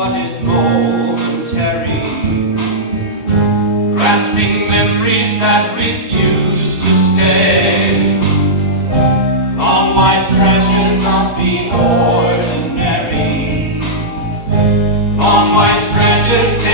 what is momentary, grasping memories that refuse to stay, long white stretches of the ordinary, long white stretches